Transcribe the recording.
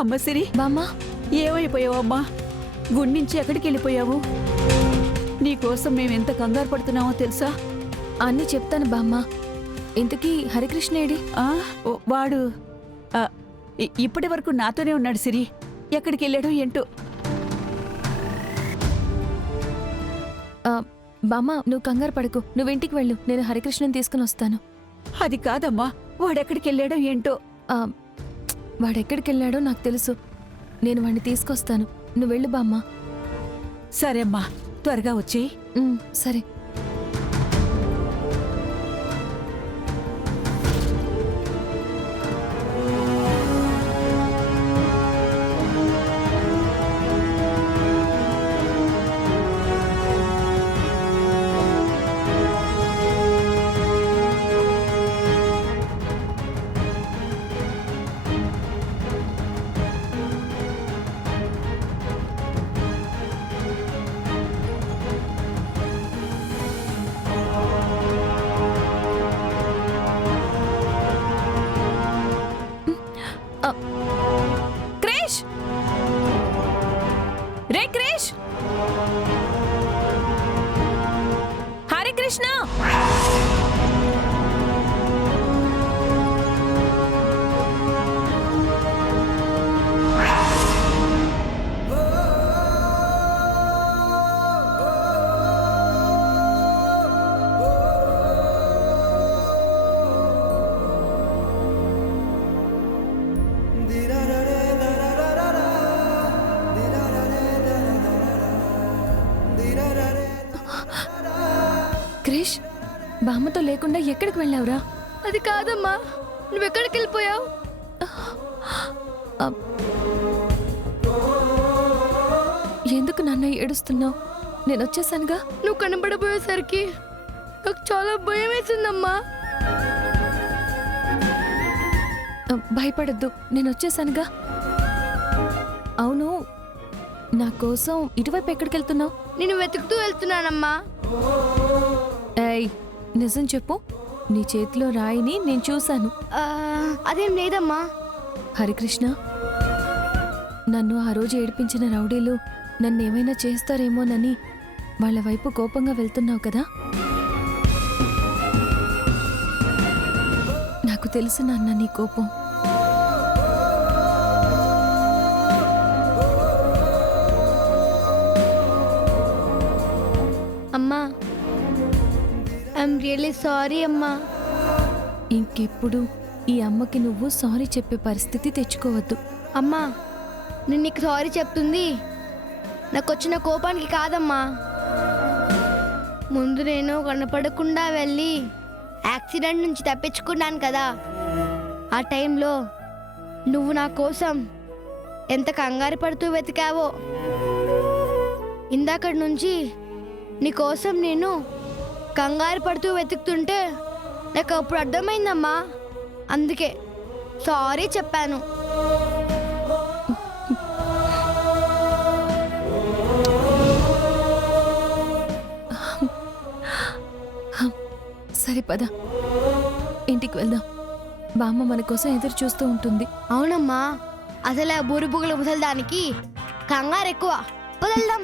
అమ్మ సిరి, బామ్మ, ఏమైపోయావమ్మా? గుండించి ఎక్కడికి వెళ్ళిపోయావు? నీకోసం మేమెంత కంగారు పడుతున్నామో తెలుసా? అన్నీ చెప్తాను బామ్మ. ఇంతకీ హరికృష్ణేడి? వాడు ఇప్పటి వరకు నాతోనే ఉన్నాడు సిరి. ఎక్కడికి వెళ్ళాడో ఏంటో. బామ్మ, నువ్వు కంగారు పడకు. నువ్వు ఇంటికి వెళ్ళు, నేను హరికృష్ణని తీసుకుని వస్తాను. అది కాదమ్మా, వాడెక్కడికి వెళ్ళాడో ఏంటో. వాడెక్కడికి వెళ్ళాడో నాకు తెలుసు. నేను వాడిని తీసుకొస్తాను. నువ్వు వెళ్ళు బామ్మ. సరే అమ్మా, త్వరగా వచ్చేయి. సరే. క్రిష్! రే క్రిష్! హరికృష్ణ! క్రిష్, బామ్మతో లేకుండా ఎక్కడికి వెళ్ళావురా? అది కాదమ్మా, నువ్వెక్కడికి వెళ్ళిపోయావు? ఎందుకు నాన్న ఏడుస్తున్నావు? నేను వచ్చేసానుగా. నువ్వు కనబడబోయేసరికి నాకు చాలా భయం వేసిందమ్మా. భయపడద్దు, నేను వచ్చేసానుగా. అవును, నా కోసం ఇటువైపు ఎక్కడికి వెళ్తున్నావు? నేను వెతుకుతూ వెళ్తున్నానమ్మా. ఏయ్, నిజం చెప్పు. నీ చేతిలో రాయిని నేను చూశాను. అదేం లేదమ్మా. హరికృష్ణ, నన్ను ఆ రోజు ఏడిపించిన రౌడీలు నన్నేమైనా చేస్తారేమోనని వాళ్ళ వైపు కోపంగా వెళ్తున్నావు కదా? నాకు తెలుసు నాన్న నీ కోపం. అమ్మా, ఐఎమ్ రియల్లీ సారీ అమ్మా. ఇంకెప్పుడు ఈ అమ్మకి నువ్వు సారీ చెప్పే పరిస్థితి తెచ్చుకోవద్దు. అమ్మా, నేను నీకు సారీ చెప్తుంది నాకు వచ్చిన కోపానికి కాదమ్మా. ముందు నేను కనపడకుండా వెళ్ళి యాక్సిడెంట్ నుంచి తప్పించుకున్నాను కదా, ఆ టైంలో నువ్వు నా కోసం ఎంత కంగారు పడుతూ వెతికావో. ఇందాకటి నుంచి నీ కోసం నేను కంగారు పడుతూ వెతుకుతుంటే నాకు అప్పుడు అర్థమైందమ్మా. అందుకే సారీ చెప్పాను. సరే పద, ఇంటికి వెళ్దాం. బామ్మ మన కోసం ఎదురు చూస్తూ ఉంటుంది. అవునమ్మా, అసలు ఆ బూరు బుగల ముసలిదానికి కంగారు ఎక్కువ. పదెళ్దాం.